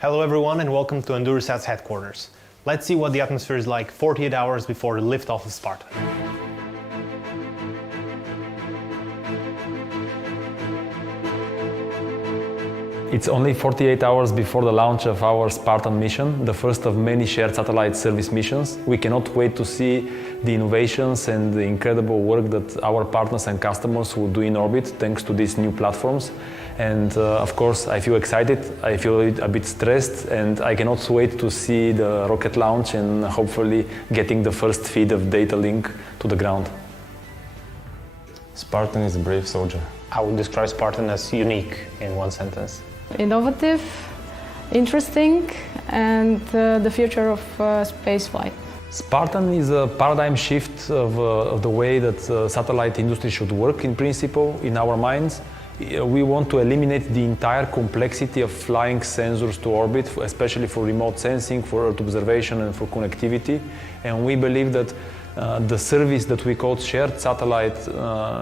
Hello everyone and welcome to EnduroSat's headquarters. Let's see what the atmosphere is like 48 hours before the liftoff of Spartan. It's only 48 hours before the launch of our Spartan mission, the first of many shared satellite service missions. We cannot wait to see the innovations and the incredible work that our partners and customers will do in orbit thanks to these new platforms. And of course, I feel excited, I feel a bit stressed, and I cannot wait to see the rocket launch and hopefully getting the first feed of data link to the ground. Spartan is a brave soldier. I would describe Spartan as unique in one sentence. Innovative, interesting, and the future of spaceflight. Spartan is a paradigm shift of the way that satellite industry should work in principle, in our minds. We want to eliminate the entire complexity of flying sensors to orbit, especially for remote sensing, for Earth observation and for connectivity. And we believe that the service that we call shared satellite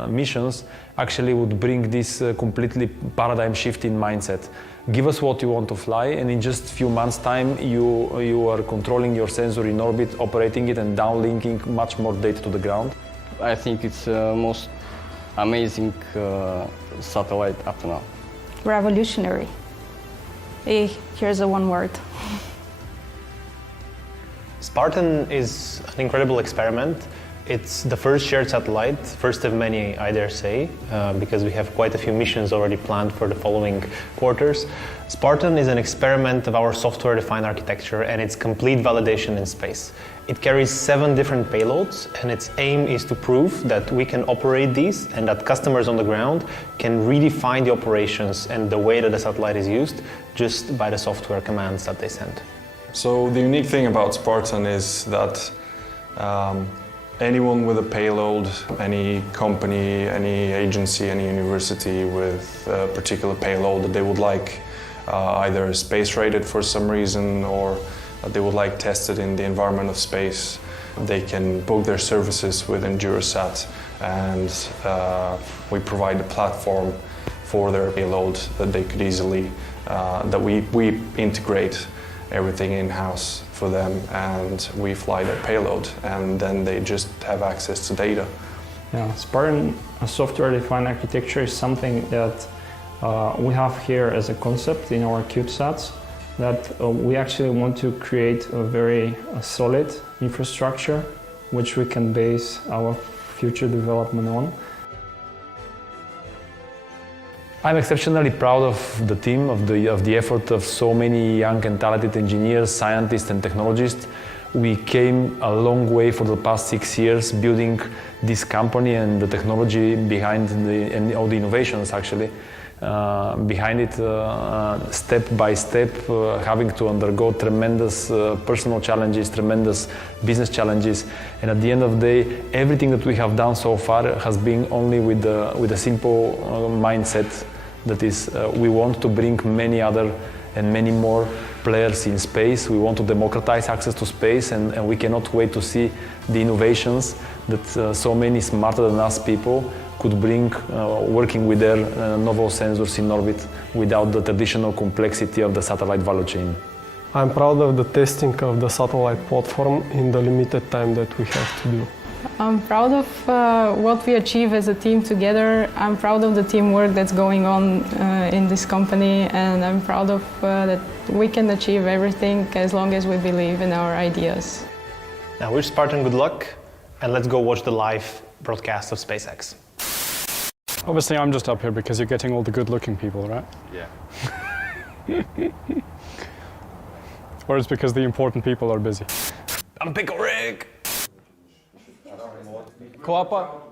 missions actually would bring this completely paradigm shift in mindset. Give us what you want to fly, and in just a few months' time you are controlling your sensor in orbit, operating it and downlinking much more data to the ground. I think it's the most amazing satellite up to now. Revolutionary. Here's a one word. Spartan is an incredible experiment. It's the first shared satellite, first of many, I dare say, because we have quite a few missions already planned for the following quarters. Spartan is an experiment of our software-defined architecture and its complete validation in space. It carries 7 different payloads, and its aim is to prove that we can operate these and that customers on the ground can redefine the operations and the way that the satellite is used just by the software commands that they send. So the unique thing about Spartan is that anyone with a payload, any company, any agency, any university with a particular payload that they would like either space rated for some reason or that they would like tested in the environment of space, they can book their services with EnduroSat, and we provide a platform for their payload that they could easily, that we integrate everything in-house for them, and we fly their payload, and then they just have access to data. Yeah, Spartan software-defined architecture is something that we have here as a concept in our CubeSats, that we actually want to create a very solid infrastructure which we can base our future development on. I'm exceptionally proud of the team, of the effort of so many young and talented engineers, scientists and technologists. We came a long way for the past 6 years building this company and the technology behind and all the innovations actually. Behind it, step by step, having to undergo tremendous personal challenges, tremendous business challenges, and at the end of the day, everything that we have done so far has been only with a simple mindset. That is, we want to bring many other and many more players in space. We want to democratize access to space, and we cannot wait to see the innovations that so many smarter than us people could bring working with their novel sensors in orbit without the traditional complexity of the satellite value chain. I'm proud of the testing of the satellite platform in the limited time that we have to do. I'm proud of what we achieve as a team together. I'm proud of the teamwork that's going on in this company, and I'm proud of that we can achieve everything as long as we believe in our ideas. Now wish Spartan good luck, and let's go watch the live broadcast of SpaceX. Obviously, I'm just up here because you're getting all the good-looking people, right? Yeah. Or it's because the important people are busy. I'm Pickle Rick! Klapa.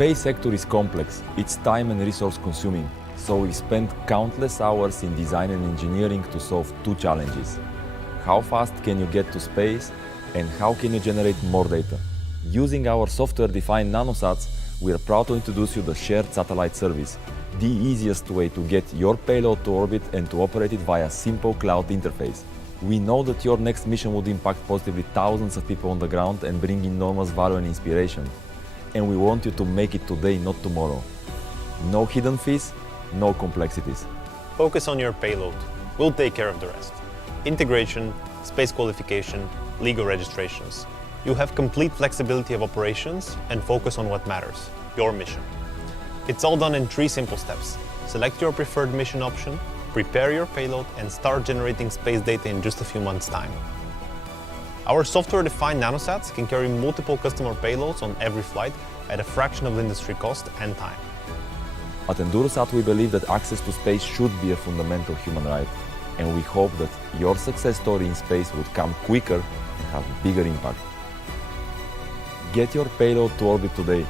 space sector is complex, it's time and resource consuming, so we spent countless hours in design and engineering to solve two challenges. How fast can you get to space, and how can you generate more data? Using our software-defined NanoSats, we are proud to introduce you the shared satellite service, the easiest way to get your payload to orbit and to operate it via simple cloud interface. We know that your next mission would impact positively thousands of people on the ground and bring enormous value and inspiration. And we want you to make it today, not tomorrow. No hidden fees, no complexities. Focus on your payload. We'll take care of the rest. Integration, space qualification, legal registrations. You have complete flexibility of operations and focus on what matters, your mission. It's all done in 3 simple steps. Select your preferred mission option, prepare your payload, and start generating space data in just a few months' time. Our software-defined nanosats can carry multiple customer payloads on every flight at a fraction of the industry cost and time. At EnduroSat, we believe that access to space should be a fundamental human right, and we hope that your success story in space would come quicker and have bigger impact. Get your payload to orbit today.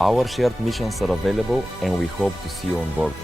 Our shared missions are available, and we hope to see you on board.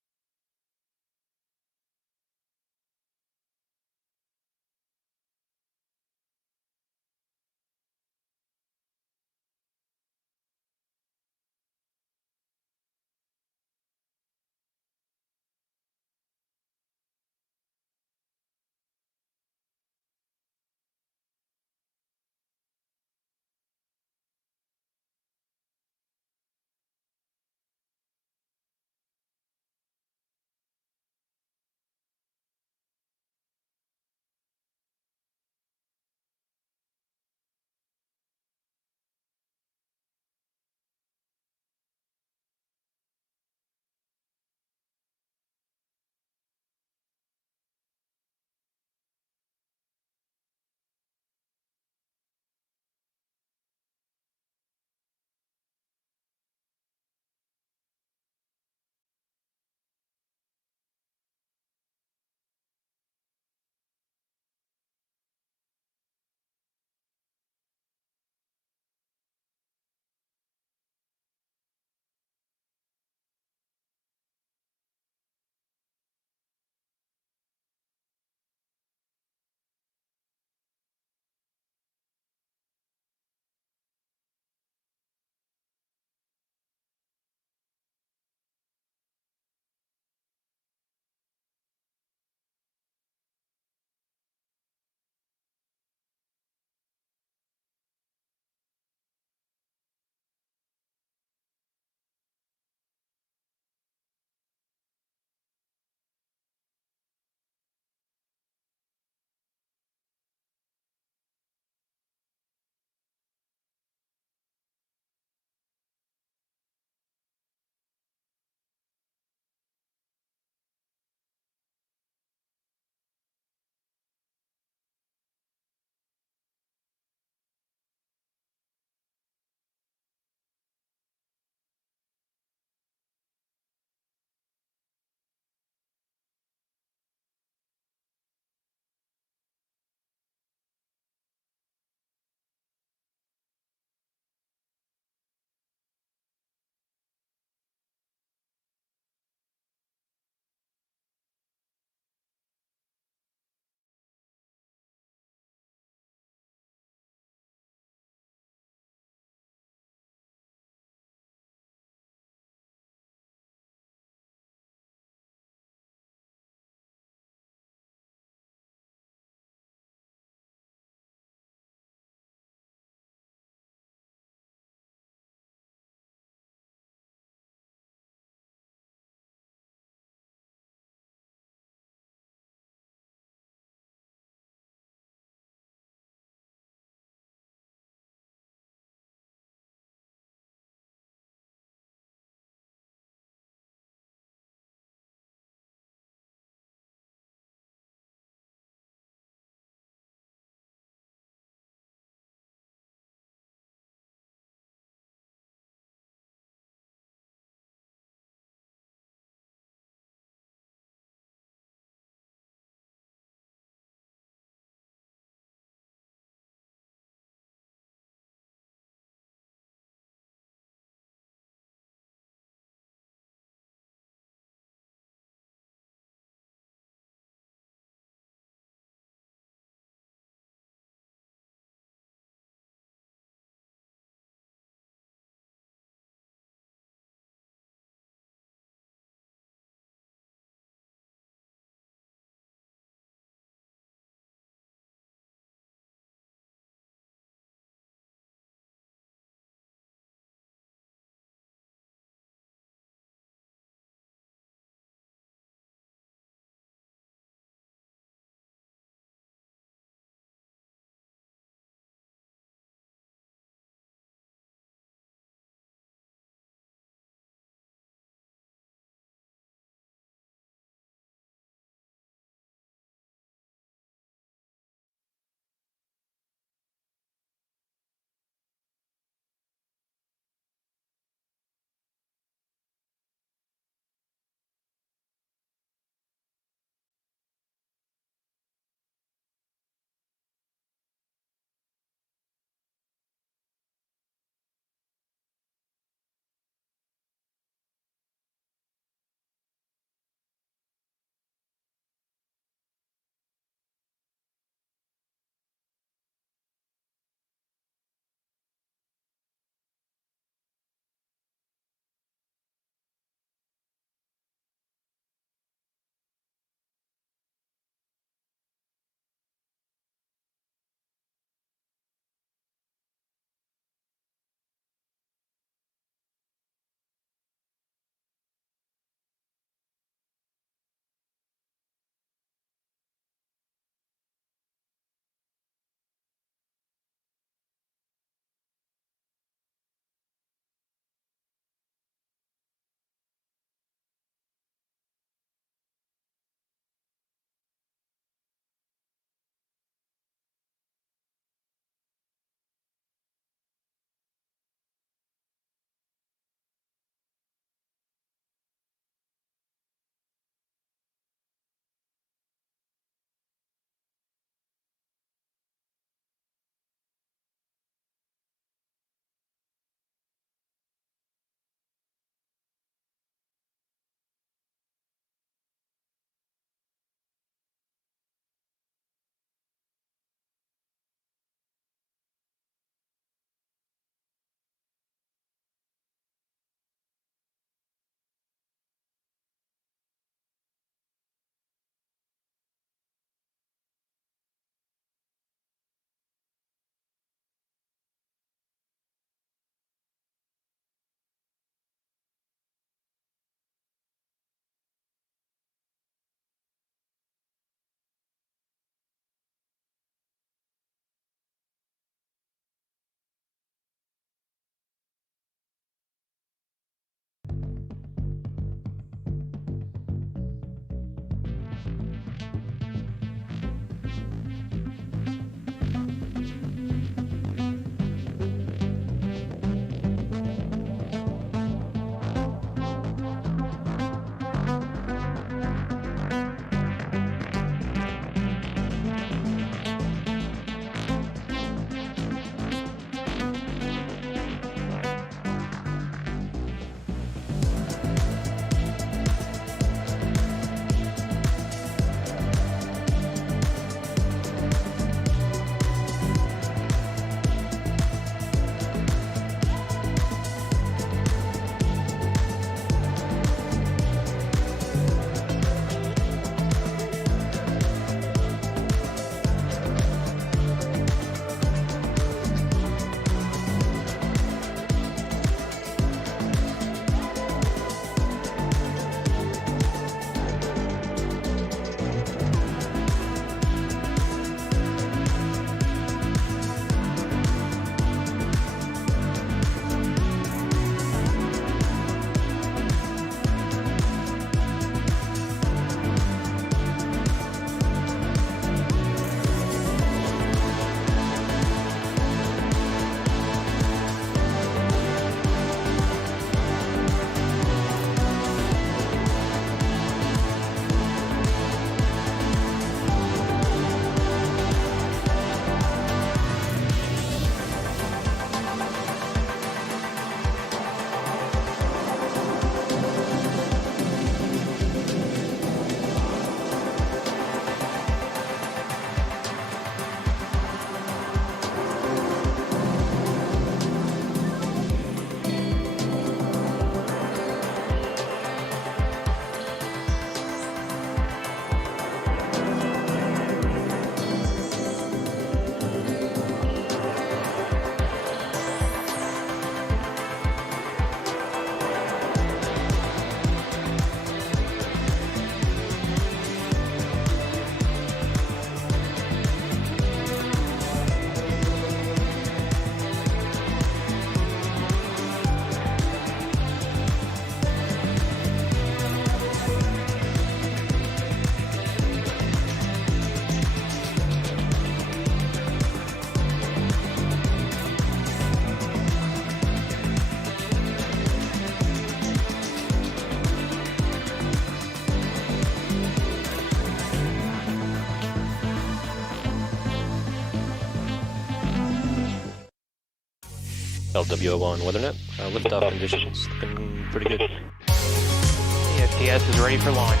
LWO1 WeatherNet. Liftoff conditions looking pretty good. The STS is ready for launch.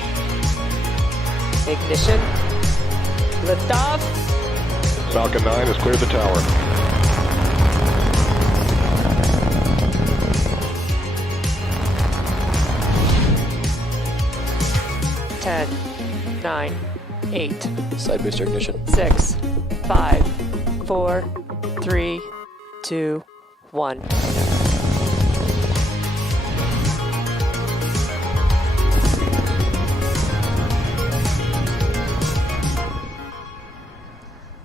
Ignition. Liftoff. Falcon 9 has cleared the tower. Ten, 9, 8. Side booster ignition. 6, 5, 4, 3, 2, 1.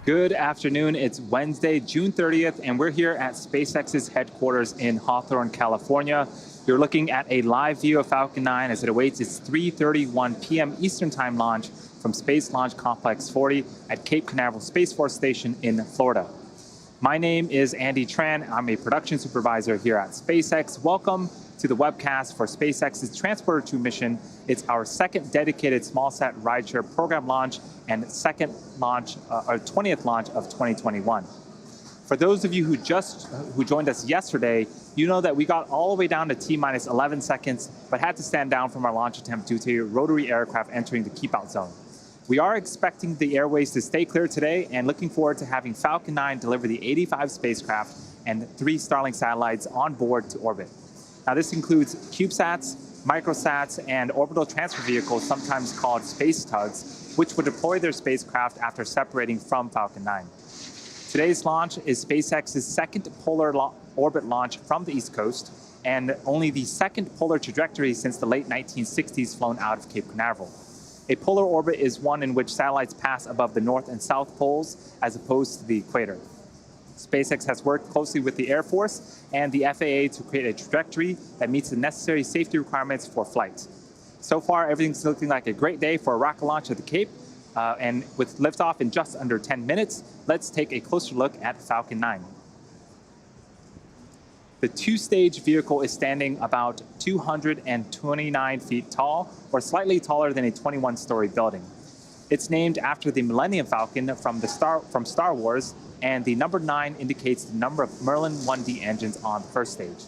Good afternoon. It's Wednesday, June 30th, and we're here at SpaceX's headquarters in Hawthorne, California. You're looking at a live view of Falcon 9 as it awaits its 3:31 p.m. Eastern Time launch from Space Launch Complex 40 at Cape Canaveral Space Force Station in Florida. My name is Andy Tran. I'm a production supervisor here at SpaceX. Welcome to the webcast for SpaceX's Transporter 2 mission. It's our second dedicated smallsat rideshare program launch and second launch, or 20th launch of 2021. For those of you who joined us yesterday, you know that we got all the way down to T-minus 11 seconds, but had to stand down from our launch attempt due to rotary aircraft entering the keep-out zone. We are expecting the airways to stay clear today and looking forward to having Falcon 9 deliver the 85 spacecraft and 3 Starlink satellites on board to orbit. Now this includes CubeSats, microsats, and orbital transfer vehicles, sometimes called space tugs, which will deploy their spacecraft after separating from Falcon 9. Today's launch is SpaceX's second polar orbit launch from the East Coast, and only the second polar trajectory since the late 1960s flown out of Cape Canaveral. A polar orbit is one in which satellites pass above the North and South poles as opposed to the equator. SpaceX has worked closely with the Air Force and the FAA to create a trajectory that meets the necessary safety requirements for flight. So far, everything's looking like a great day for a rocket launch at the Cape, and with liftoff in just under 10 minutes, let's take a closer look at Falcon 9. The 2-stage vehicle is standing about 229 feet tall, or slightly taller than a 21-story building. It's named after the Millennium Falcon from Star Wars, and the number 9 indicates the number of Merlin 1D engines on the first stage.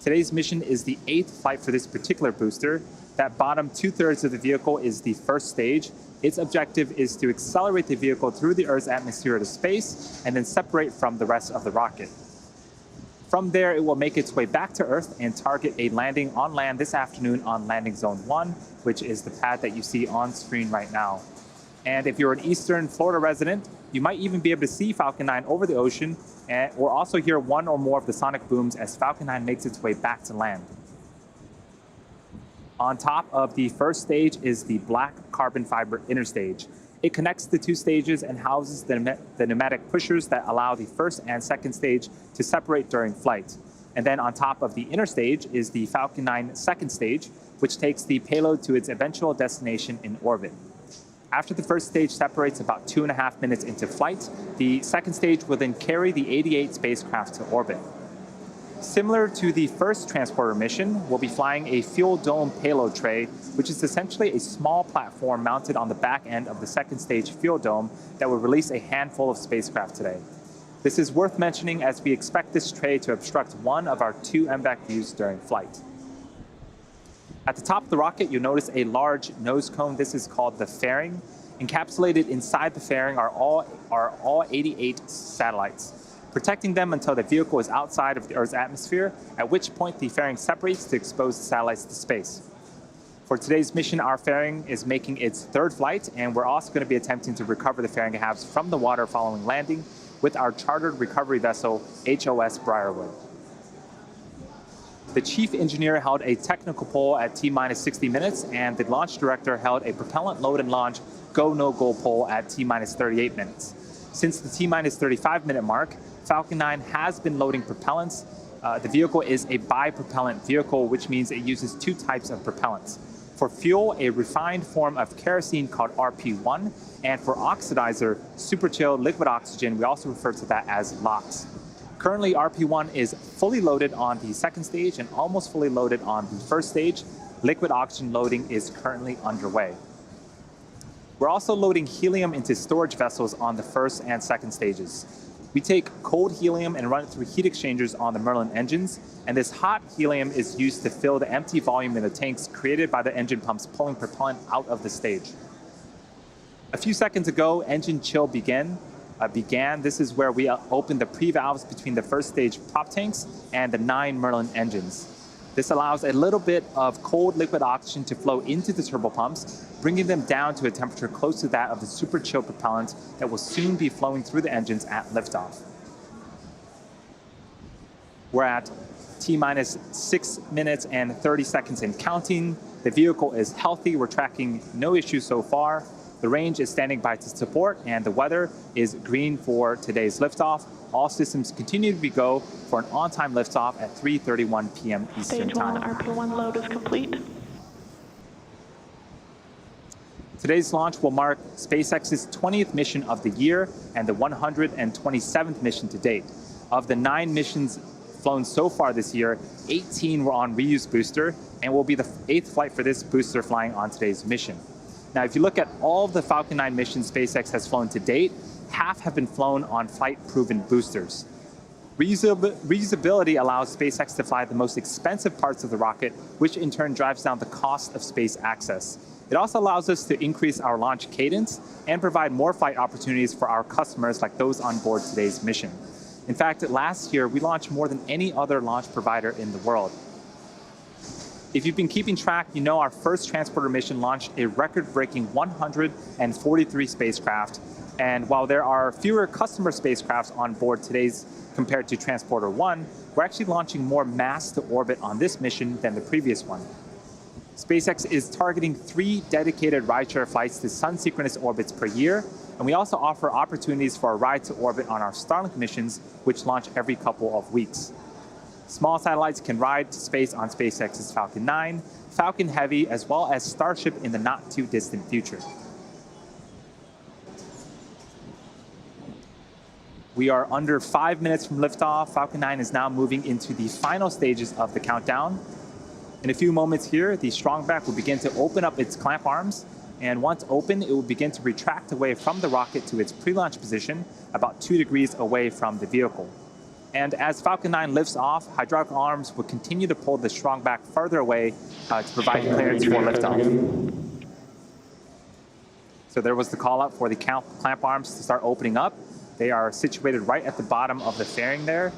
Today's mission is the 8th flight for this particular booster. That bottom 2/3 of the vehicle is the first stage. Its objective is to accelerate the vehicle through the Earth's atmosphere to space and then separate from the rest of the rocket. From there, it will make its way back to Earth and target a landing on land this afternoon on landing zone 1, which is the pad that you see on screen right now. And if you're an Eastern Florida resident, you might even be able to see Falcon 9 over the ocean, or also hear one or more of the sonic booms as Falcon 9 makes its way back to land. On top of the first stage is the black carbon fiber interstage. It connects the 2 stages and houses the pneumatic pushers that allow the first and second stage to separate during flight. And then on top of the interstage is the Falcon 9 second stage, which takes the payload to its eventual destination in orbit. After the first stage separates about 2.5 minutes into flight, the second stage will then carry the 88 spacecraft to orbit. Similar to the first transporter mission, we'll be flying a fuel dome payload tray, which is essentially a small platform mounted on the back end of the second stage fuel dome that will release a handful of spacecraft today. This is worth mentioning as we expect this tray to obstruct one of our 2 MVAC views during flight. At the top of the rocket, you'll notice a large nose cone. This is called the fairing. Encapsulated inside the fairing are all 88 satellites, protecting them until the vehicle is outside of the Earth's atmosphere, at which point the fairing separates to expose the satellites to space. For today's mission, our fairing is making its 3rd flight, and we're also going to be attempting to recover the fairing halves from the water following landing with our chartered recovery vessel, HOS Briarwood. The chief engineer held a technical poll at T-minus 60 minutes, and the launch director held a propellant load and launch go, no-go poll at T-minus 38 minutes. Since the T-minus 35-minute mark, Falcon 9 has been loading propellants. The vehicle is a bipropellant vehicle, which means it uses 2 types of propellants. For fuel, a refined form of kerosene called RP1, and for oxidizer, super chill liquid oxygen, we also refer to that as LOX. Currently, RP1 is fully loaded on the second stage and almost fully loaded on the first stage. Liquid oxygen loading is currently underway. We're also loading helium into storage vessels on the first and second stages. We take cold helium and run it through heat exchangers on the Merlin engines, and this hot helium is used to fill the empty volume in the tanks created by the engine pumps pulling propellant out of the stage. A few seconds ago, engine chill began. This is where we opened the pre-valves between the first stage prop tanks and the 9 Merlin engines. This allows a little bit of cold liquid oxygen to flow into the turbopumps, bringing them down to a temperature close to that of the super chill propellant that will soon be flowing through the engines at liftoff. We're at T-minus 6 minutes and 30 seconds and counting. The vehicle is healthy. We're tracking no issues so far. The range is standing by to support, and the weather is green for today's liftoff. All systems continue to be go for an on-time liftoff at 3:31 p.m. Eastern Time. Stage 1 RP1 load is complete. Today's launch will mark SpaceX's 20th mission of the year and the 127th mission to date. Of the 9 missions flown so far this year, 18 were on reuse booster, and will be the 8th flight for this booster flying on today's mission. Now, if you look at all of the Falcon 9 missions SpaceX has flown to date, half have been flown on flight-proven boosters. Reusability allows SpaceX to fly the most expensive parts of the rocket, which in turn drives down the cost of space access. It also allows us to increase our launch cadence and provide more flight opportunities for our customers like those on board today's mission. In fact, last year, we launched more than any other launch provider in the world. If you've been keeping track, you know our first transporter mission launched a record-breaking 143 spacecraft. And while there are fewer customer spacecrafts on board today's compared to Transporter 1, we're actually launching more mass to orbit on this mission than the previous one. SpaceX is targeting 3 dedicated rideshare flights to sun-synchronous orbits per year, and we also offer opportunities for a ride to orbit on our Starlink missions, which launch every couple of weeks. Small satellites can ride to space on SpaceX's Falcon 9, Falcon Heavy, as well as Starship in the not-too-distant future. We are under 5 minutes from liftoff. Falcon 9 is now moving into the final stages of the countdown. In a few moments here, the strongback will begin to open up its clamp arms, and once open, it will begin to retract away from the rocket to its pre-launch position, about 2 degrees away from the vehicle. And as Falcon 9 lifts off, hydraulic arms will continue to pull the strongback further away to provide clearance for liftoff. So there was the call out for the clamp arms to start opening up. They are situated right at the bottom of the fairing there.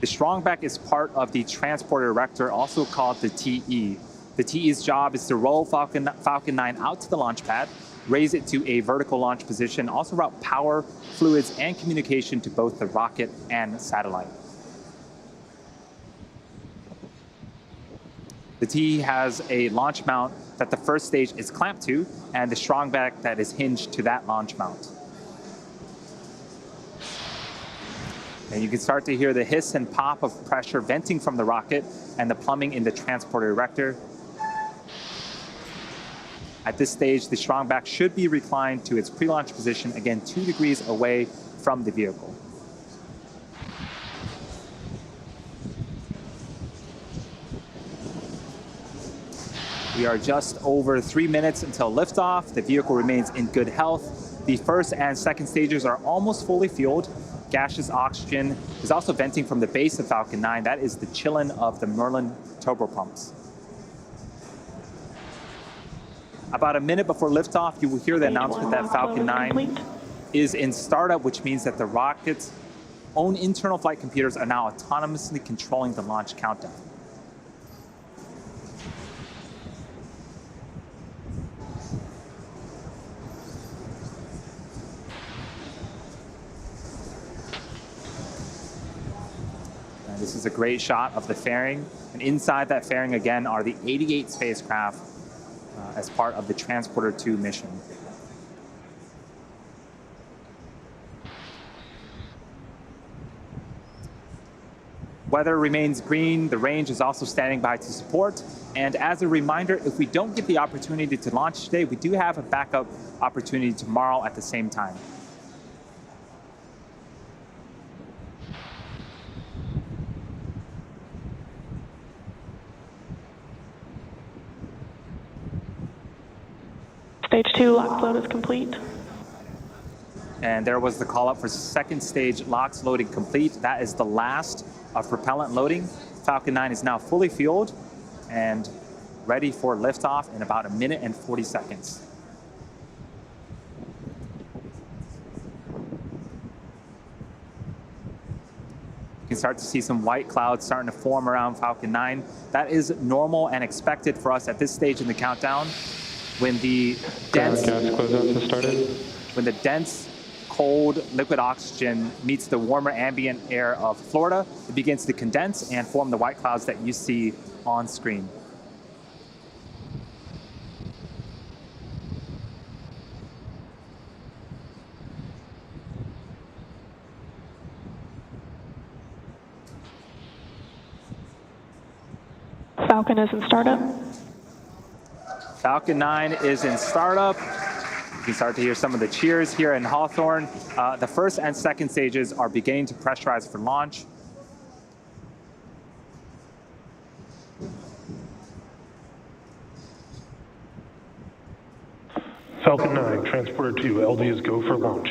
The strongback is part of the transporter erector, also called the TE. The TE's job is to roll Falcon 9 out to the launch pad, raise it to a vertical launch position, also route power, fluids, and communication to both the rocket and satellite. The TE has a launch mount that the first stage is clamped to, and the strongback that is hinged to that launch mount. And you can start to hear the hiss and pop of pressure venting from the rocket and the plumbing in the transporter erector. At this stage, the strongback should be reclined to its pre-launch position, again 2 degrees away from the vehicle. We are just over 3 minutes until liftoff. The vehicle remains in good health. The first and second stages are almost fully fueled. Gaseous oxygen is also venting from the base of Falcon 9. That is the chillin of the Merlin turbopumps. About a minute before liftoff, you will hear the announcement that Falcon 9 is in startup, which means that the rocket's own internal flight computers are now autonomously controlling the launch countdown. This is a great shot of the fairing, and inside that fairing again are the 88 spacecraft as part of the Transporter 2 mission. Weather remains green, the range is also standing by to support, and as a reminder, if we don't get the opportunity to launch today, we do have a backup opportunity tomorrow at the same time. Stage 2 lock load is complete. And there was the call up for second stage LOX loading complete. That is the last of propellant loading. Falcon 9 is now fully fueled and ready for liftoff in about 1 minute and 40 seconds. You can start to see some white clouds starting to form around Falcon 9. That is normal and expected for us at this stage in the countdown. When the dense cold liquid oxygen meets the warmer ambient air of Florida, it begins to condense and form the white clouds that you see on screen. Falcon is in startup. Falcon 9 is in startup. You can start to hear some of the cheers here in Hawthorne. The first and second stages are beginning to pressurize for launch. Falcon 9, Transporter 2, LD is go for launch.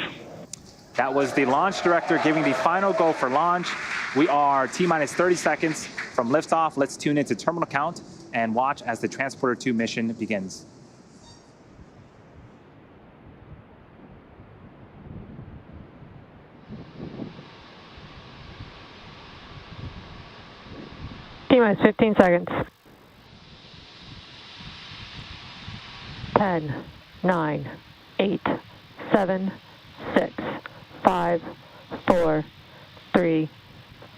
That was the launch director giving the final go for launch. We are T-minus 30 seconds from liftoff. Let's tune into terminal count and watch as the Transporter 2 mission begins. T-minus 15 seconds. 10, 9, 8, 7, 6, 5, 4, 3,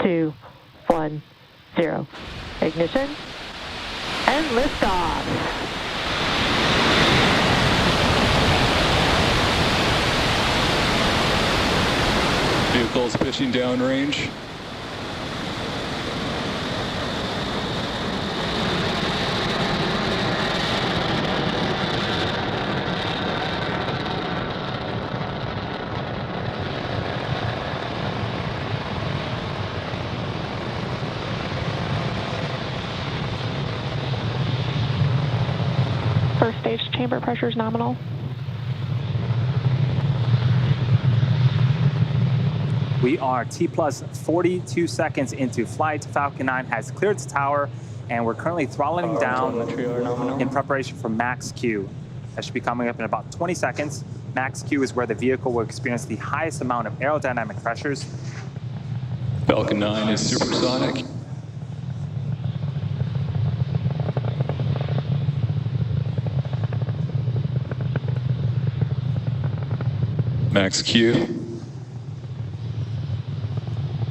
2, 1, 0. Ignition and liftoff. Vehicles pitching downrange. First stage chamber pressure is nominal. We are T-plus 42 seconds into flight. Falcon 9 has cleared its tower, and we're currently throttling down in preparation for max Q. That should be coming up in about 20 seconds. Max Q is where the vehicle will experience the highest amount of aerodynamic pressures. Falcon 9 is supersonic. Max Q.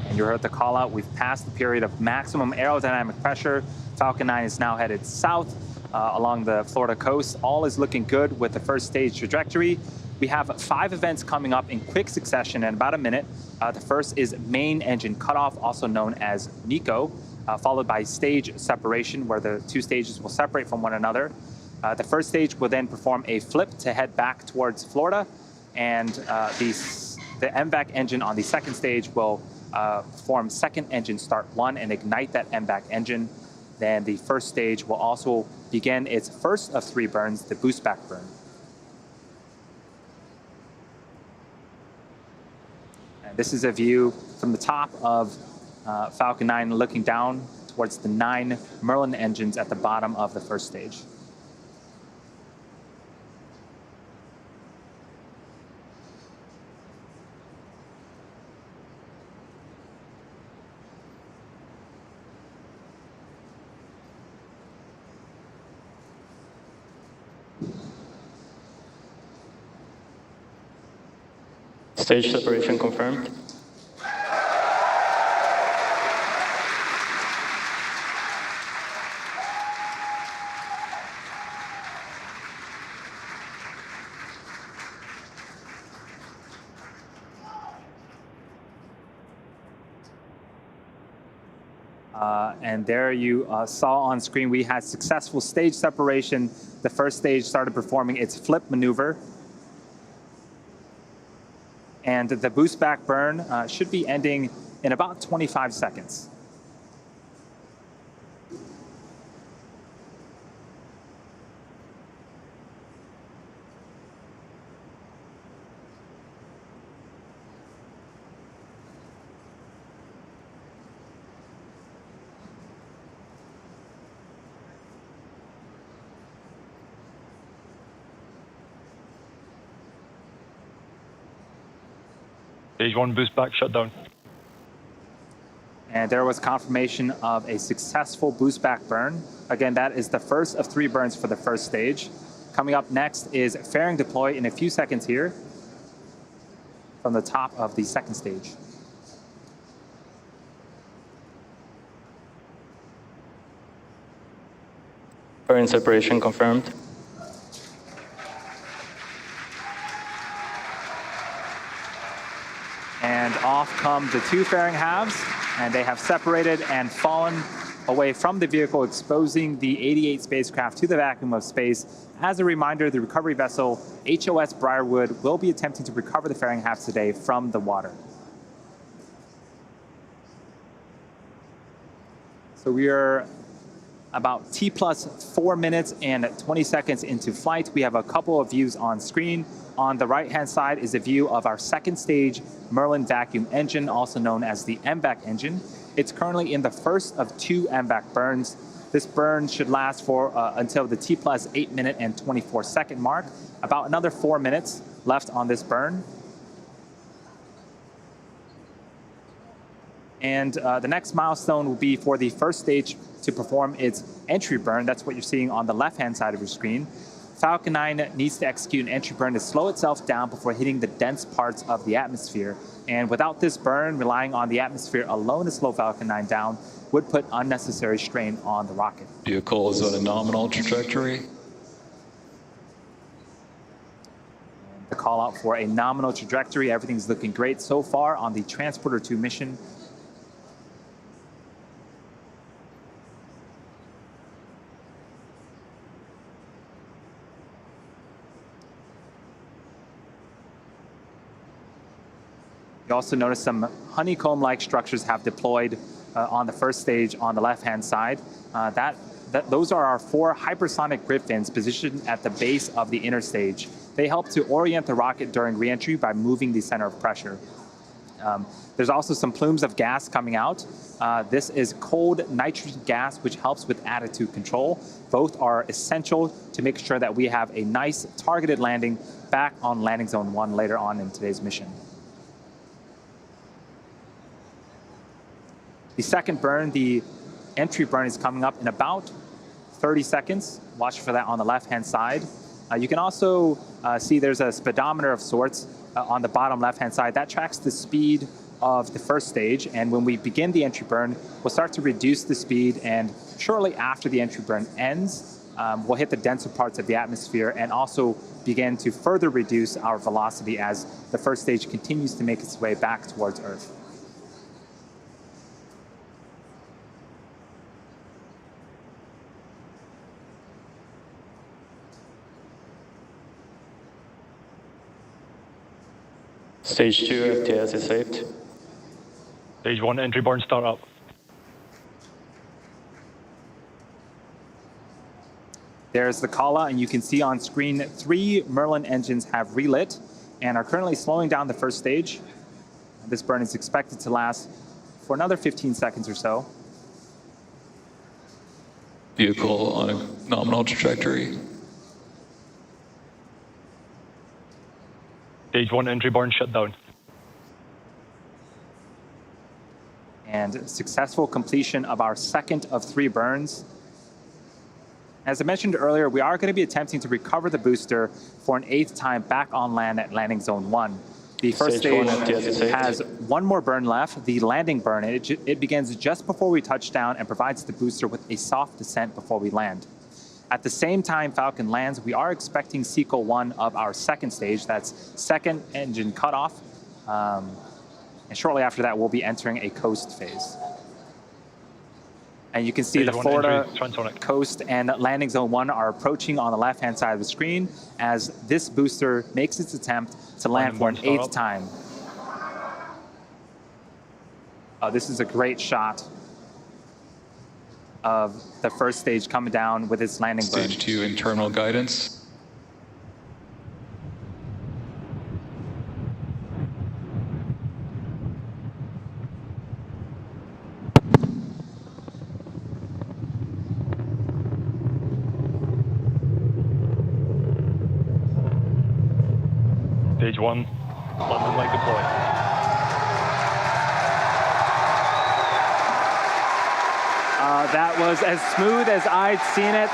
And you heard the call out. We've passed the period of maximum aerodynamic pressure. Falcon 9 is now headed south along the Florida coast. All is looking good with the first stage trajectory. We have 5 events coming up in quick succession in about a minute. The first is main engine cutoff, also known as MECO, followed by stage separation, where the 2 stages will separate from one another. The first stage will then perform a flip to head back towards Florida, and the MVAC engine on the second stage will perform second engine start 1 and ignite that MVAC engine. Then the first stage will also begin its first of 3 burns, the boost back burn. And this is a view from the top of Falcon 9 looking down towards the 9 Merlin engines at the bottom of the first stage. Stage separation confirmed. And there you saw on screen, we had successful stage separation. The first stage started performing its flip maneuver. And the boost back burn should be ending in about 25 seconds. Stage 1 boost back shutdown. And there was confirmation of a successful boost back burn. Again, that is the first of 3 burns for the first stage. Coming up next is fairing deploy in a few seconds here from the top of the second stage. Fairing separation confirmed. And off come the 2 fairing halves, and they have separated and fallen away from the vehicle, exposing the 88 spacecraft to the vacuum of space. As a reminder, the recovery vessel HOS Briarwood will be attempting to recover the fairing halves today from the water. So we are about T plus 4 minutes and 20 seconds into flight. We have a couple of views on screen. On the right-hand side is a view of our second stage Merlin vacuum engine, also known as the MVAC engine. It's currently in the first of 2 MVAC burns. This burn should last for until the T plus 8 minute and 24 second mark. About another 4 minutes left on this burn. And the next milestone will be for the first stage to perform its entry burn. That's what you're seeing on the left-hand side of your screen. Falcon 9 needs to execute an entry burn to slow itself down before hitting the dense parts of the atmosphere. And without this burn, relying on the atmosphere alone to slow Falcon 9 down would put unnecessary strain on the rocket. Vehicle is on a nominal trajectory. The call out for a nominal trajectory. Everything's looking great so far on the Transporter 2 mission. You also notice some honeycomb-like structures have deployed on the first stage on the left-hand side. Those are our 4 hypersonic grid fins positioned at the base of the inner stage. They help to orient the rocket during re-entry by moving the center of pressure. There's also some plumes of gas coming out. This is cold nitrogen gas, which helps with attitude control. Both are essential to make sure that we have a nice targeted landing back on landing zone 1 later on in today's mission. The second burn, the entry burn, is coming up in about 30 seconds. Watch for that on the left-hand side. You can also see there's a speedometer of sorts on the bottom left-hand side. That tracks the speed of the first stage, and when we begin the entry burn, we'll start to reduce the speed, and shortly after the entry burn ends, we'll hit the denser parts of the atmosphere and also begin to further reduce our velocity as the first stage continues to make its way back towards Earth. Stage 2 FTS is saved. Stage 1 entry burn startup. There's the call out, and you can see on screen 3 Merlin engines have relit and are currently slowing down the first stage. This burn is expected to last for another 15 seconds or so. Vehicle on a nominal trajectory. Stage 1 entry burn shutdown. And successful completion of our second of 3 burns. As I mentioned earlier, we are going to be attempting to recover the booster for an 8th time back on land at landing zone 1. The first stage has 1 more burn left, the landing burn. It begins just before we touch down and provides the booster with a soft descent before we land. At the same time Falcon lands, we are expecting Sequel 1 of our second stage. That's second engine cutoff. And shortly after that, we'll be entering a coast phase. And you can see the Florida coast and landing zone 1 are approaching on the left-hand side of the screen as this booster makes its attempt to land for an 8th time. This is a great shot of the first stage coming down with its landing burn. Stage 2 internal guidance. Stage 1, London light deploy. That was as smooth as I'd seen it.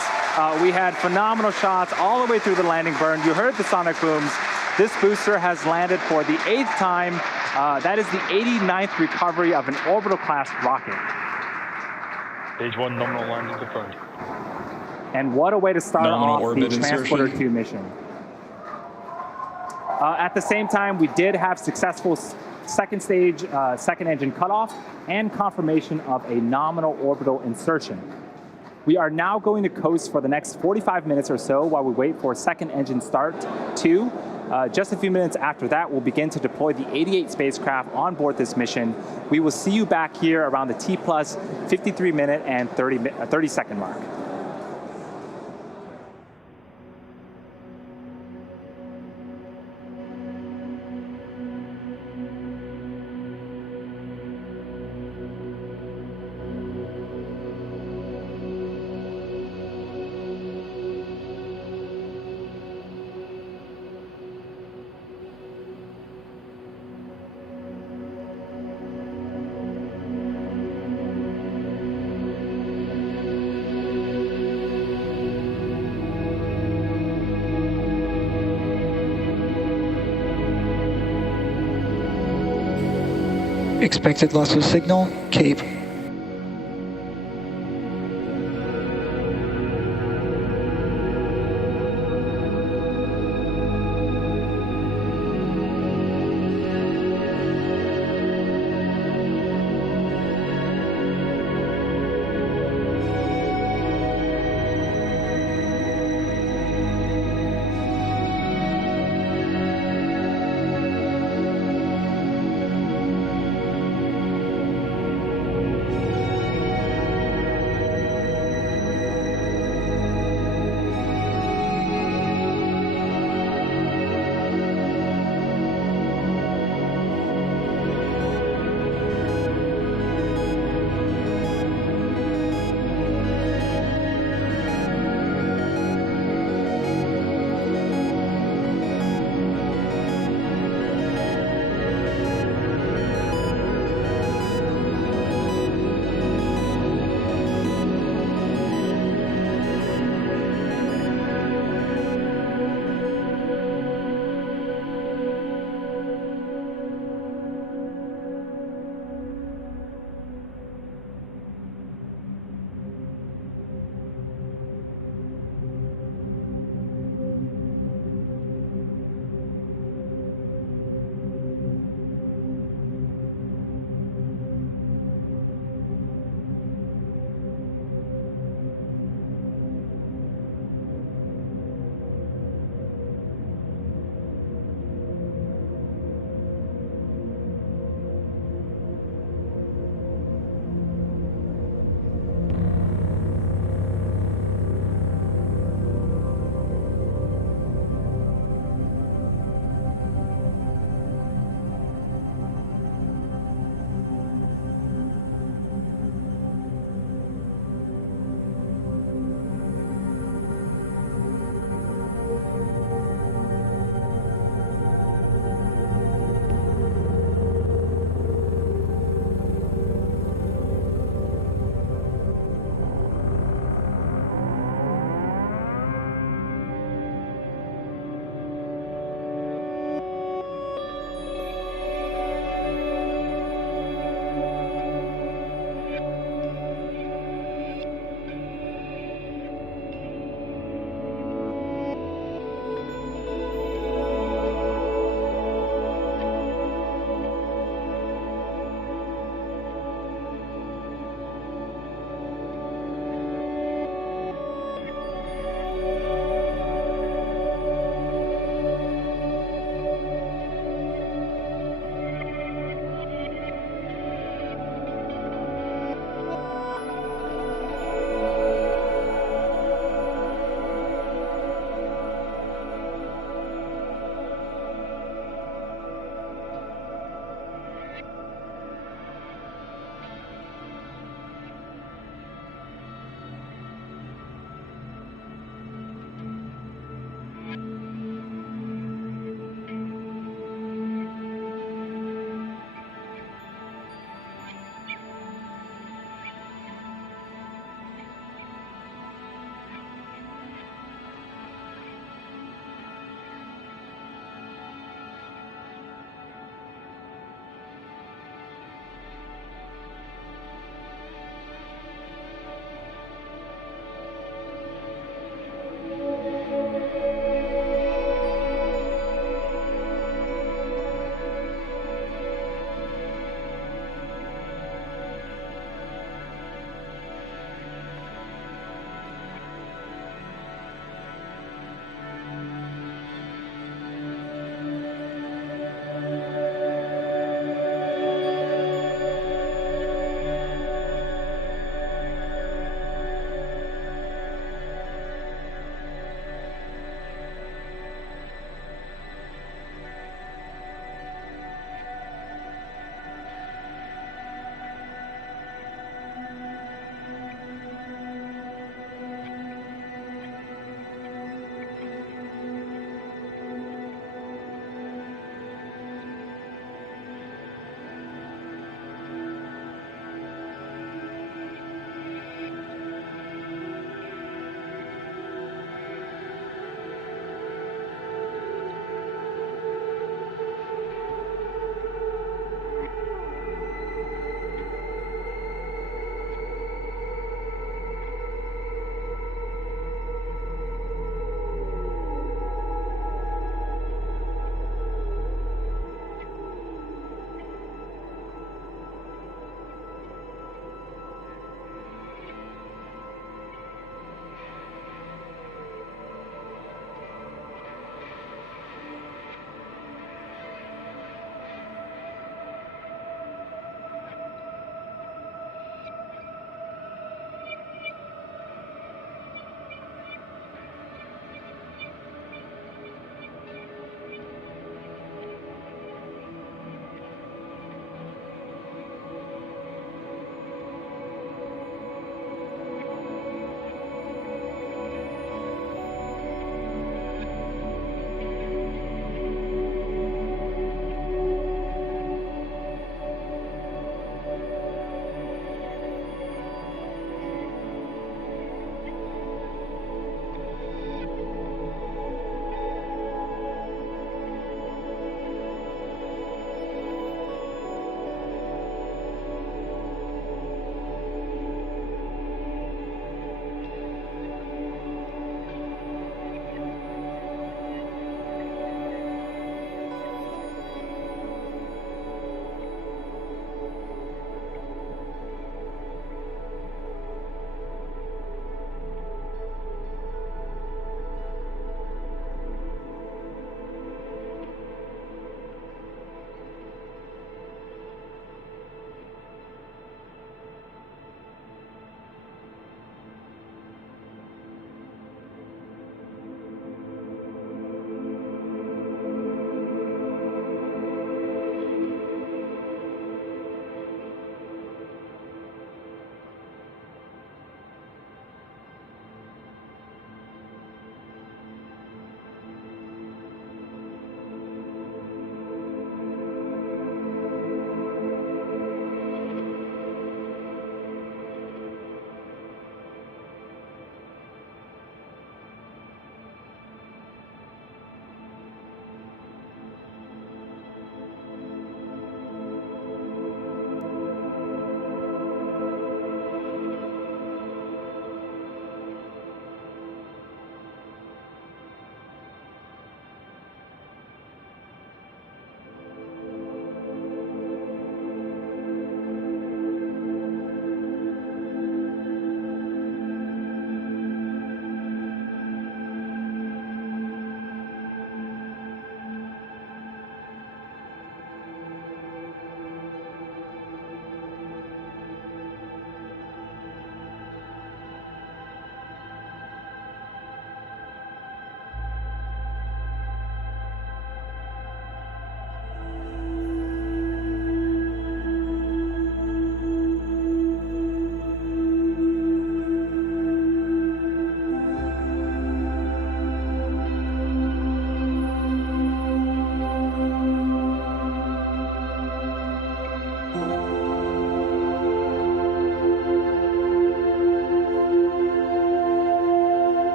We had phenomenal shots all the way through the landing burn. You heard the sonic booms. This booster has landed for the 8th time. That is the 89th recovery of an orbital class rocket. Stage 1 nominal landing confirmed. And what a way to start off the orbit Transporter insertion. 2 mission. At the same time, we did have successful second stage, second engine cutoff, and confirmation of a nominal orbital insertion. We are now going to coast for the next 45 minutes or so while we wait for second engine start 2. Just a few minutes after that, we'll begin to deploy the 88 spacecraft on board this mission. We will see you back here around the T plus 53 minute and 30 second mark. Expected loss of signal, Cape.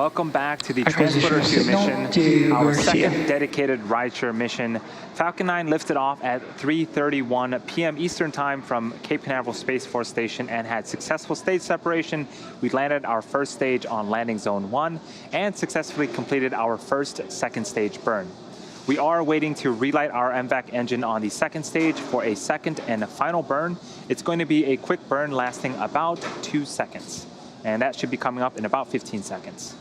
Welcome back to the Acquisition Transporter 2 signal mission, to our Garcia. second dedicated rideshare mission. Falcon 9 lifted off at 3:31 p.m. Eastern Time from Cape Canaveral Space Force Station and had successful stage separation. We landed our first stage on landing zone 1 and successfully completed our first second stage burn. We are waiting to relight our MVAC engine on the second stage for a second and final burn. It's going to be a quick burn lasting about 2 seconds. And that should be coming up in about 15 seconds.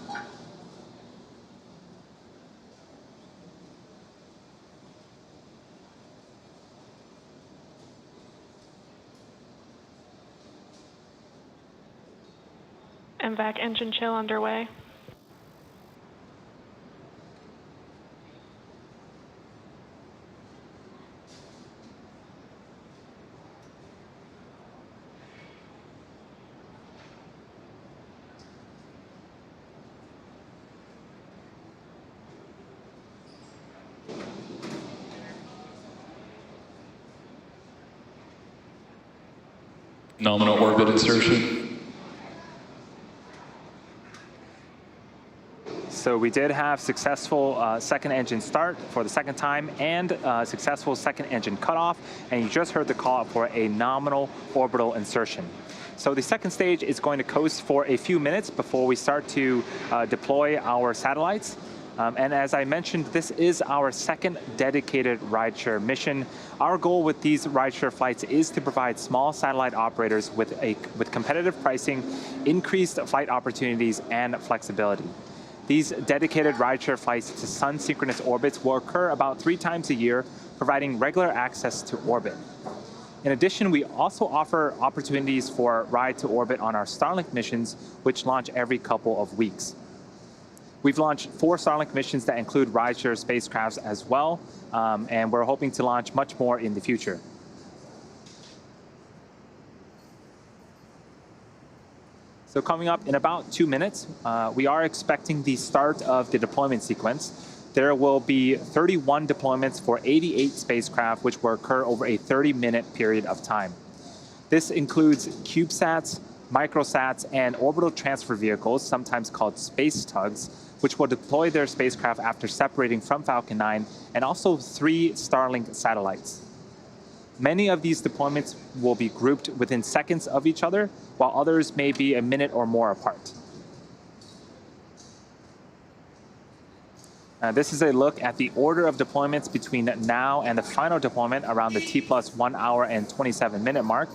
MVAC engine chill underway. Nominal orbit insertion. So we did have successful second engine start for the second time and successful second engine cutoff, and you just heard the call for a nominal orbital insertion. So the second stage is going to coast for a few minutes before we start to deploy our satellites. And as I mentioned, this is our second dedicated rideshare mission. Our goal with these rideshare flights is to provide small satellite operators with competitive pricing, increased flight opportunities, and flexibility. These dedicated rideshare flights to sun-synchronous orbits will occur about 3 times a year, providing regular access to orbit. In addition, we also offer opportunities for ride to orbit on our Starlink missions, which launch every couple of weeks. We've launched 4 Starlink missions that include rideshare spacecrafts as well, and we're hoping to launch much more in the future. So coming up in about 2 minutes, we are expecting the start of the deployment sequence. There will be 31 deployments for 88 spacecraft, which will occur over a 30-minute period of time. This includes CubeSats, microsats, and orbital transfer vehicles, sometimes called space tugs, which will deploy their spacecraft after separating from Falcon 9, and also 3 Starlink satellites. Many of these deployments will be grouped within seconds of each other, while others may be a minute or more apart. This is a look at the order of deployments between now and the final deployment around the T+1 hour and 27-minute mark.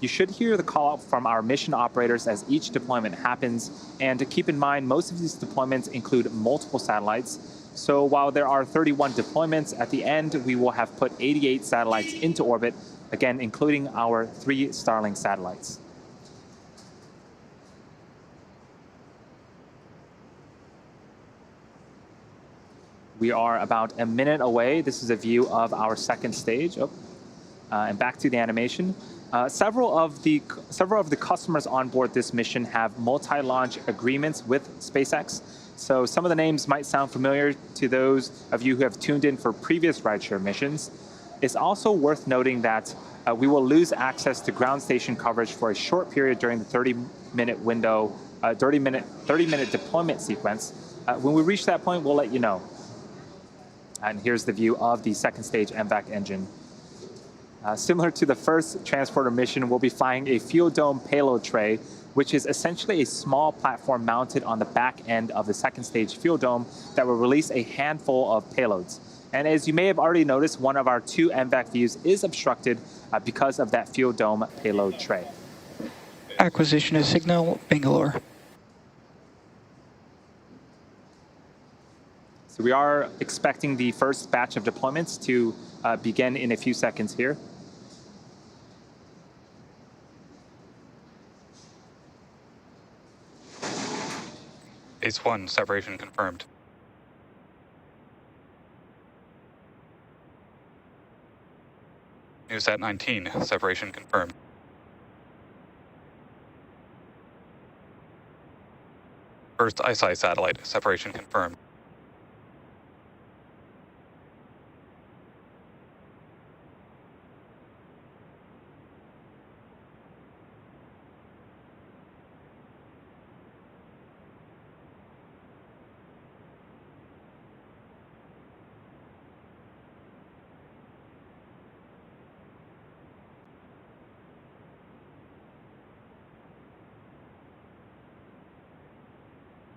You should hear the call out from our mission operators as each deployment happens. And to keep in mind, most of these deployments include multiple satellites. So while there are 31 deployments, at the end, we will have put 88 satellites into orbit, again, including our 3 Starlink satellites. We are about a minute away. This is a view of our second stage. And back to the animation. Several of the customers on board this mission have multi-launch agreements with SpaceX. So some of the names might sound familiar to those of you who have tuned in for previous rideshare missions. It's also worth noting that we will lose access to ground station coverage for a short period during the 30-minute window, 30-minute deployment sequence. When we reach that point, we'll let you know. And here's the view of the second stage MVAC engine. Similar to the first transporter mission, we'll be flying a fuel dome payload tray, which is essentially a small platform mounted on the back end of the second stage fuel dome that will release a handful of payloads. And as you may have already noticed, one of our 2 MVAC views is obstructed because of that fuel dome payload tray. Acquisition of signal, Bangalore. So we are expecting the first batch of deployments to begin in a few seconds here. Base 1, separation confirmed. NewSat 19, separation confirmed. First ISI satellite, separation confirmed.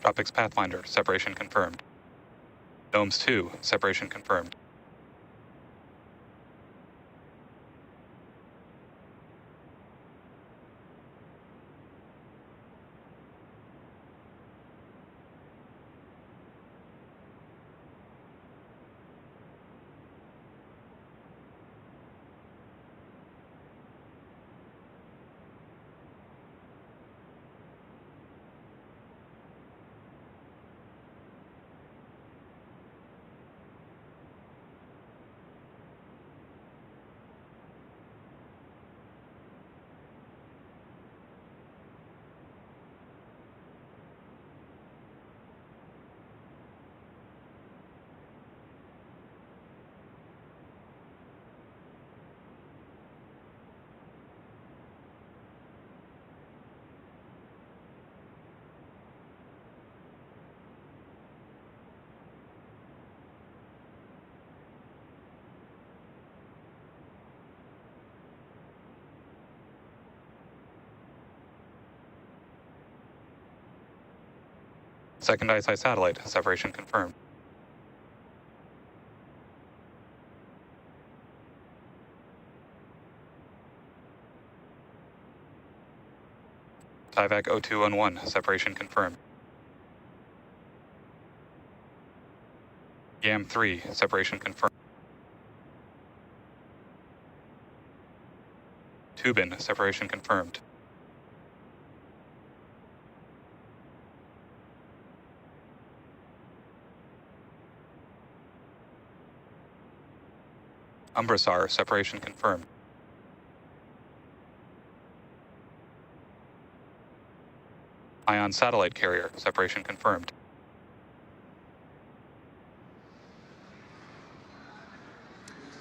Tropics Pathfinder, separation confirmed. Gnomes 2, separation confirmed. Second ISI satellite, separation confirmed. TIVAC 0211, separation confirmed. YAM 3, separation confirmed. Tubin, separation confirmed. Umbrasar, separation confirmed. Ion satellite carrier, separation confirmed.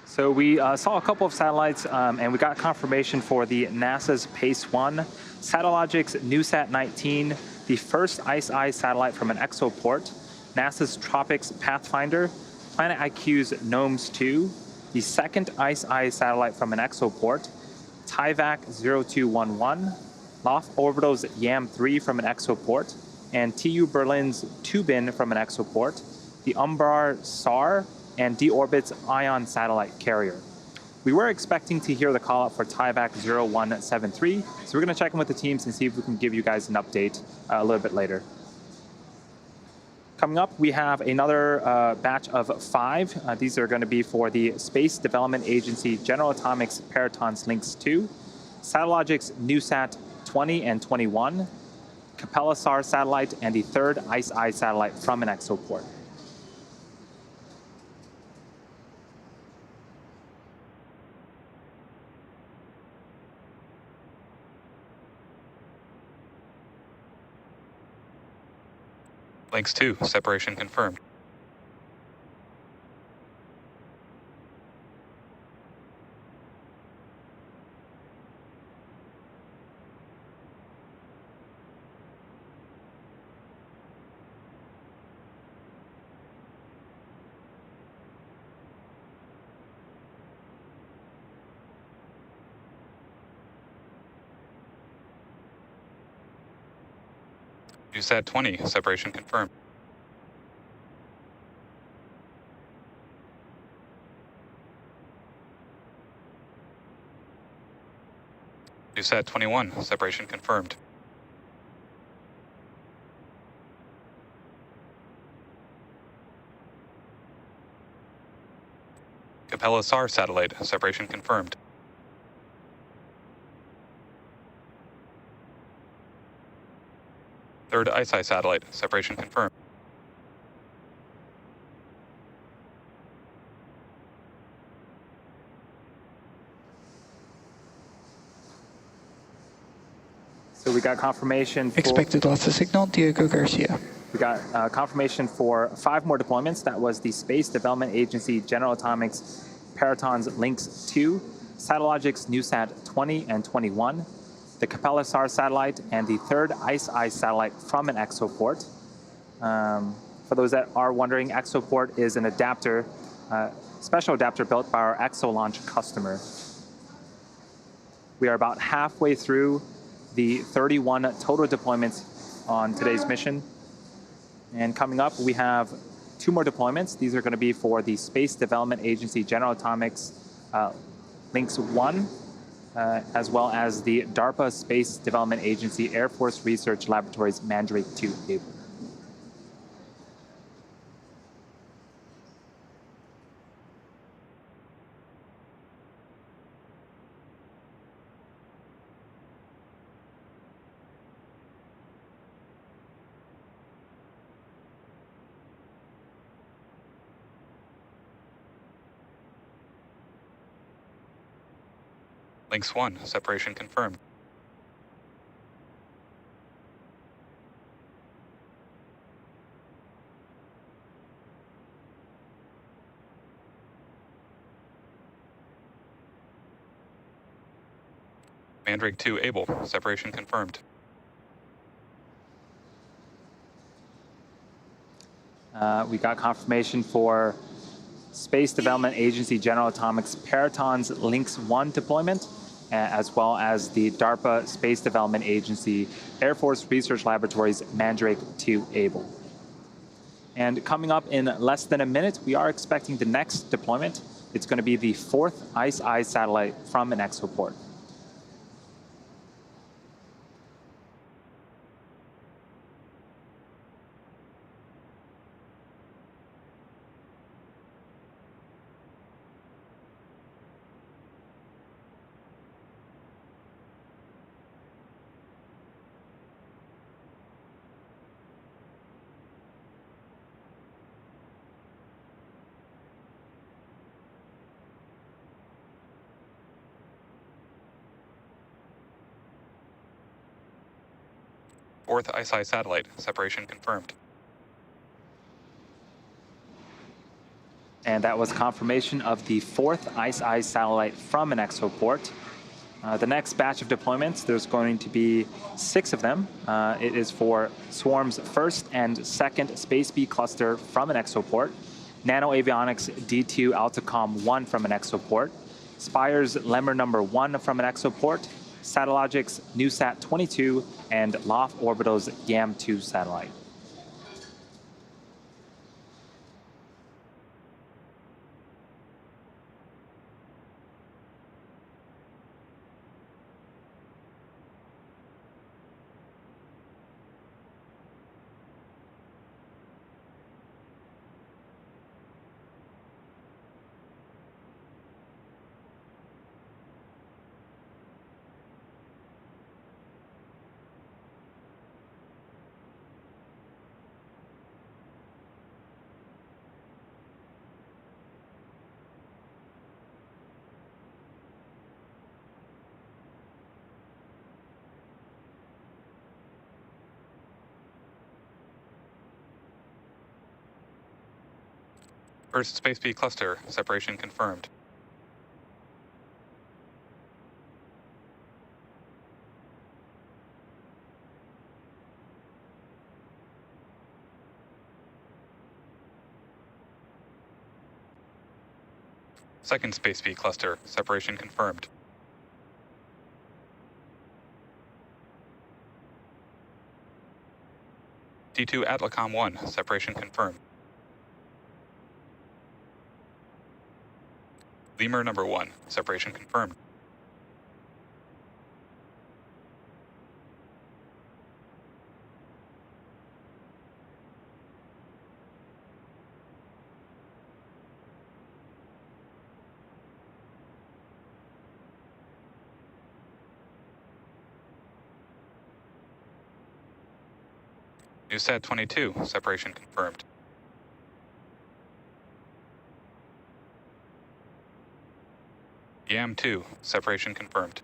So we saw a couple of satellites and we got confirmation for the NASA's PACE-1, Satellogic's NewSat 19, the first ICE-I satellite from an exoport, NASA's Tropics Pathfinder, Planet IQ's GNOMES 2, the second ICE-I satellite from an exoport, TIVAC 0211, Loft Orbital's YAM 3 from an exoport, and TU Berlin's Tubin from an exoport, the Umbrar SAR, and D-Orbit's Ion satellite carrier. We were expecting to hear the call out for TIVAC 0173, so we're going to check in with the teams and see if we can give you guys an update a little bit later. Coming up, we have another batch of 5. These are going to be for the Space Development Agency General Atomics Paratons Lynx 2, Satellogic's NewSat 20 and 21, Capella SAR satellite, and the third ICE-I satellite from an exoport. Lynx 2, separation confirmed. NewSat 20, separation confirmed. NewSat 21, separation confirmed. Capella SAR satellite, separation confirmed. Third ICE-I satellite, separation confirmed. So we got confirmation for... Expected loss of signal, Diego Garcia. We got confirmation for 5 more deployments. That was the Space Development Agency General Atomics Paratons Lynx 2, Satellogic's NewSat 20 and 21, the Capella SAR satellite, and the third ICE-I satellite from an exoport. For those that are wondering, exoport is an adapter, special adapter built by our ExoLaunch customer. We are about halfway through the 31 total deployments on today's mission. And coming up, we have 2 more deployments. These are going to be for the Space Development Agency General Atomics Lynx 1, as well as the DARPA Space Development Agency Air Force Research Laboratories Mandrake 2 Able. Lynx 1, separation confirmed. Mandrake 2 able, separation confirmed. We got confirmation for Space Development Agency General Atomics Paraton's Lynx 1 deployment, as well as the DARPA Space Development Agency Air Force Research Laboratories Mandrake 2 able. And coming up in less than a minute, we are expecting the next deployment. It's going to be the 4th ICE-I satellite from an exoport. Fourth ICE-I satellite, separation confirmed. And that was confirmation of the 4th ICE-I satellite from an exoport. The next batch of deployments, there's going to be 6 of them. It is for Swarm's 1st and 2nd Space B cluster from an exoport, NanoAvionics D2 Altacom 1 from an exoport, Spire's Lemur number 1 from an exoport, Satellogic's NewSat 22, and Loft Orbital's YAM2 satellite. First Space B cluster, separation confirmed. Second Space B cluster, separation confirmed. D2 Atacom 1, separation confirmed. Lemur number 1, separation confirmed. NewSat 22, separation confirmed. YAM2, separation confirmed.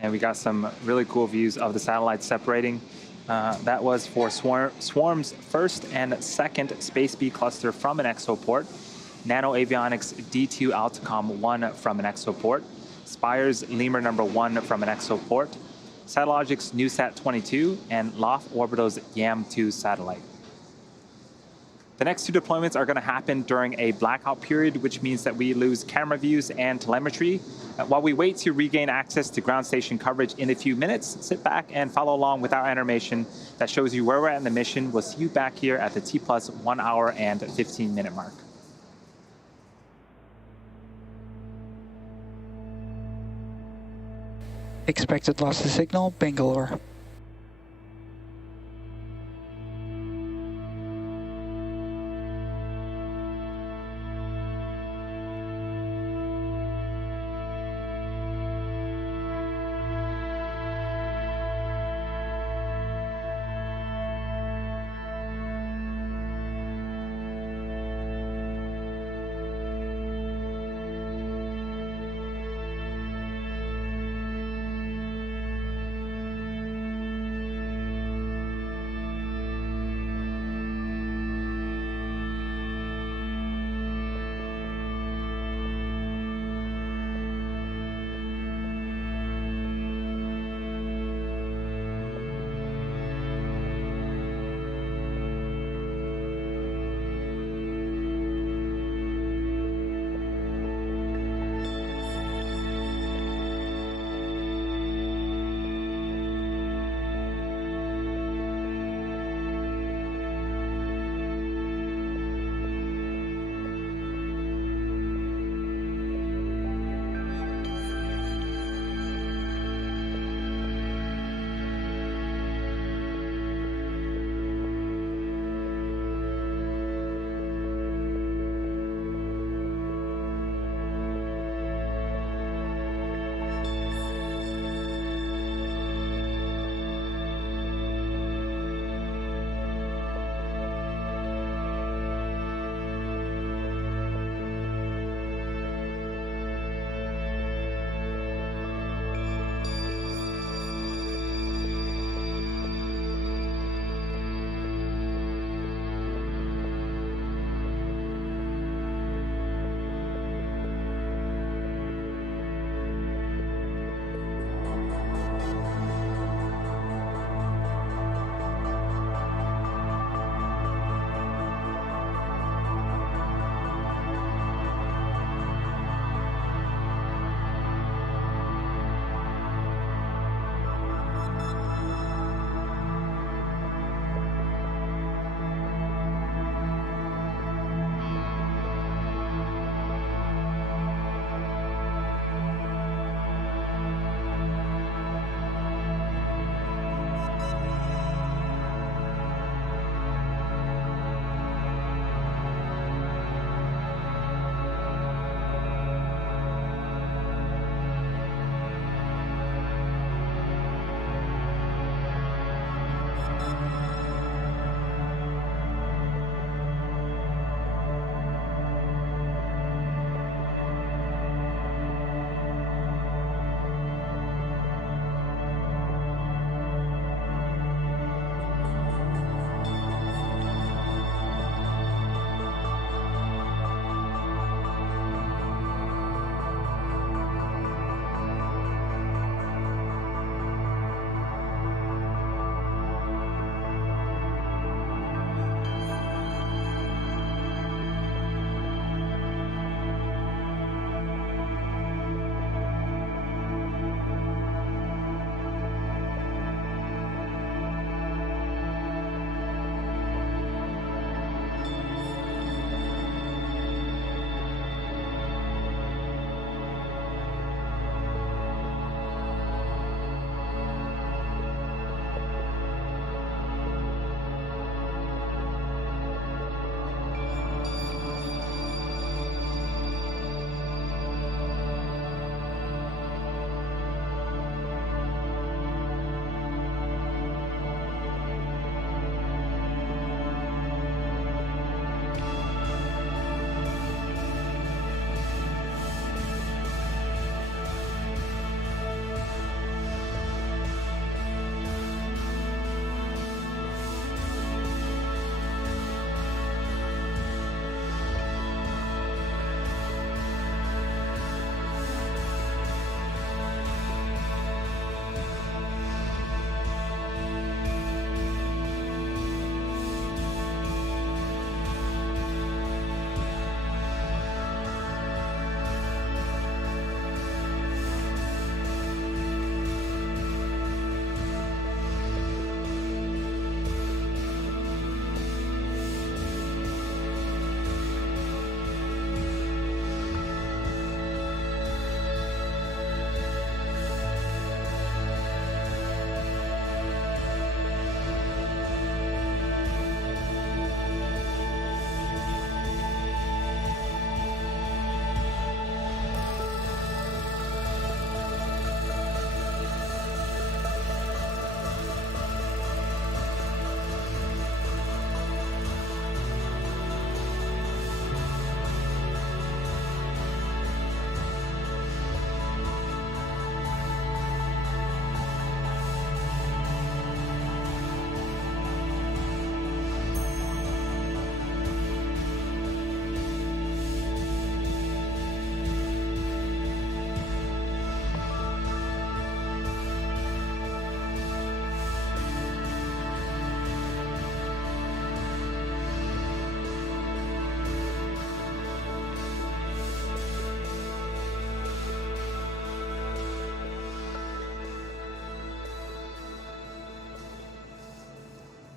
And we got some really cool views of the satellites separating. That was for Swarm's 1st and 2nd Space B cluster from an exoport, NanoAvionics D2 Altacom 1 from an exoport, Spire's Lemur number 1 from an exoport, Satellogic's NewSat 22, and Loft Orbital's YAM2 satellite. The next two deployments are going to happen during a blackout period, which means that we lose camera views and telemetry. While we wait to regain access to ground station coverage in a few minutes, sit back and follow along with our animation that shows you where we're at in the mission. We'll see you back here at the T+ 1 hour and 15-minute mark. Expected loss of signal, Bangalore.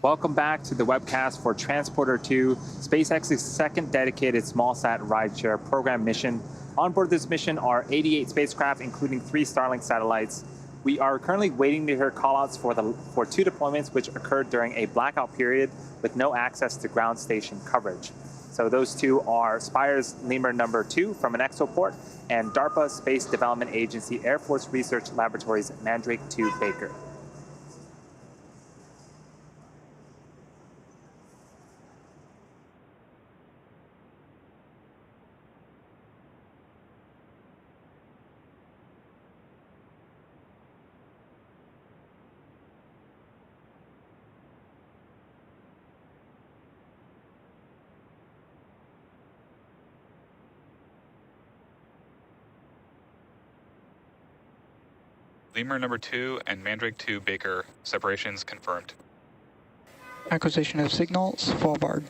Welcome back to the webcast for Transporter 2, SpaceX's second dedicated small-sat rideshare program mission. On board this mission are 88 spacecraft, including 3 Starlink satellites. We are currently waiting to hear callouts for 2 deployments which occurred during a blackout period with no access to ground station coverage. So those 2 are Spire's Lemur number 2 from an exoport and DARPA Space Development Agency Air Force Research Laboratories Mandrake 2 Baker. Lemur number 2 and Mandrake 2 Baker, separations confirmed. Acquisition of signals, forward.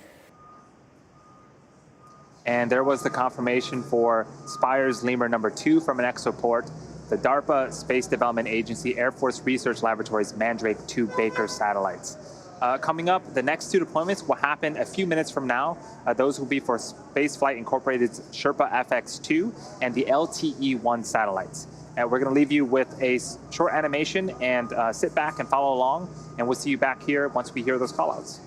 And there was the confirmation for Spire's Lemur number 2 from an exoport, the DARPA Space Development Agency Air Force Research Laboratories Mandrake 2 Baker satellites. Coming up, the next 2 deployments will happen a few minutes from now. Those will be for Spaceflight Incorporated's Sherpa FX2 and the LTE-1 satellites. And we're going to leave you with a short animation and sit back and follow along, and we'll see you back here once we hear those callouts.